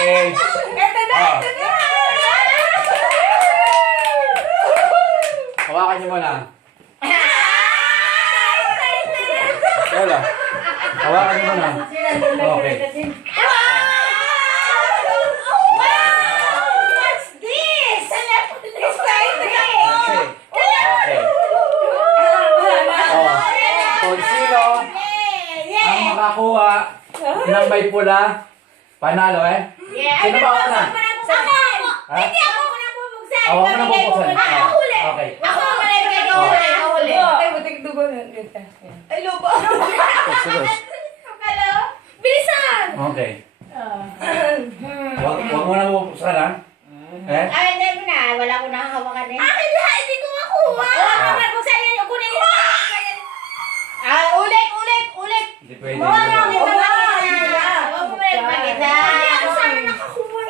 Okay. Ito na, Ah. ito na! Hawakan niyo muna. Lola. Hawakan niyo muna. Okay. What's this? Okay. Oh. Kung sino ang makakuha ng may pula, panalo eh. Sino ba ako na? Ha? Hindi ako muna bubuksan. Ako muna bubuksan. Ako huli. Okay. Ako huli. Ako huli. Ay, butik dugo na. Ay, lubo. Sige. Hello? Bilisan! Okay. Wag mo na bubuksan ha? Eh? Ay, hindi mo na. Wala ko nakahawakan eh. Akin na! Hindi ko makuha! Buksan yan. Kunin mo. Ulit. Hindi pwede. Mawala Hindi ko. pwede. Huwag mo rin maganda. Ako sana nakakuha.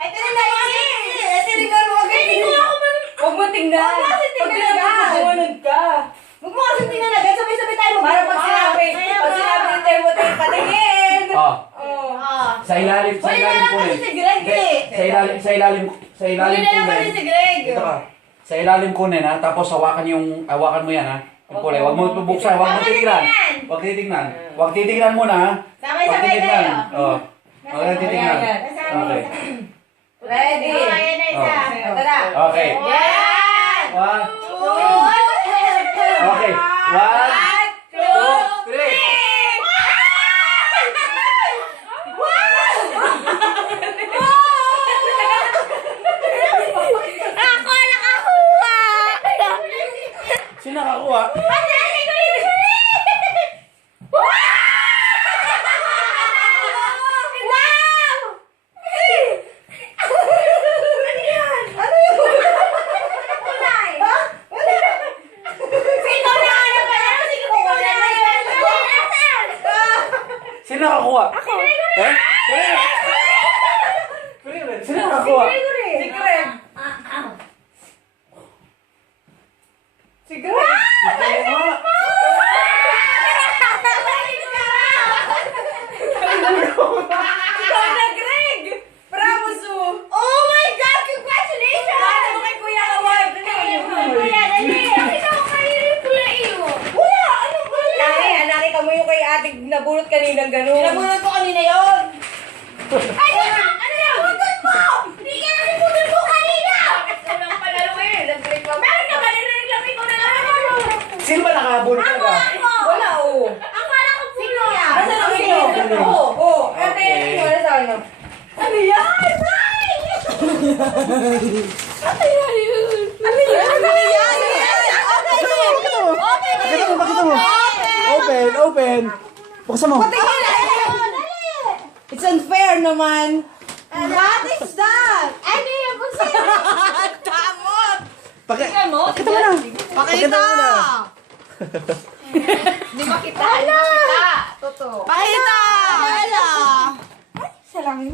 Ito na tayo. Tinignan mo agad. Hindi ko ako Huwag mo tingnan. Huwag mo kasi tingnan agad. Bumunod ka. Huwag mo kasi tingnan agad. Sabay-sabay tayo Para pag sinabi ni Tayo mo tayo patingin. Oh. Oo. Sa ilalim Huli na lang kunin. kasi si Greg eh. Sa ilalim Huli na lang kasi kunin. si Greg. Ito ka. Sa ilalim kunin ha, tapos hawakan mo yan ha. Yung kulay, huwag mo bubuksan, huwag mo titignan. Huwag titignan. Huwag titignan muna ha. Huwag Sabay-sabay titignan. tayo. Oh. Huwag titignan. Okay. Ready? Oh, ayan na isa. Ito na. Okay. Yan! One. Two! Okay. One, two, three. Ako nakakuha! Sino nakakuha? Sino nakakuha? Ako. Eh? Sino nakakuha? Si Greg. Si Greg. Ikaw na, Greg. Bravo, Su. Oh my God! Congratulations! Ano mo kay Kuya Award? Kuya, dali! Wala! Anong wala? Lari, nakita mo yung kay ate nabulot kaninang gano'n. Pinabunod ko kanina yun! Ay, ano yan? Putol mo! Hindi ka na putol mo kanina! Bakit ko lang palalo eh? Nag-reklamo. Bakit ka ba nire-reklamo ko na naman? Sino ba nakabulot ka ba? Wala, oh. Akala ko puno yan. Asa na Sino? sino? Oo, oo. Ate, Okay. wala sa ano. Ano yan? Ay! Ano yan? Ano yan? Ano yan? Open. Buksan mo. It's unfair naman. What is that? Ano yan? Buksan mo. Damot! Pakita mo? Pakita mo na. Pakita! Di makita. Di makita. Totoo. Pakita! Salamin.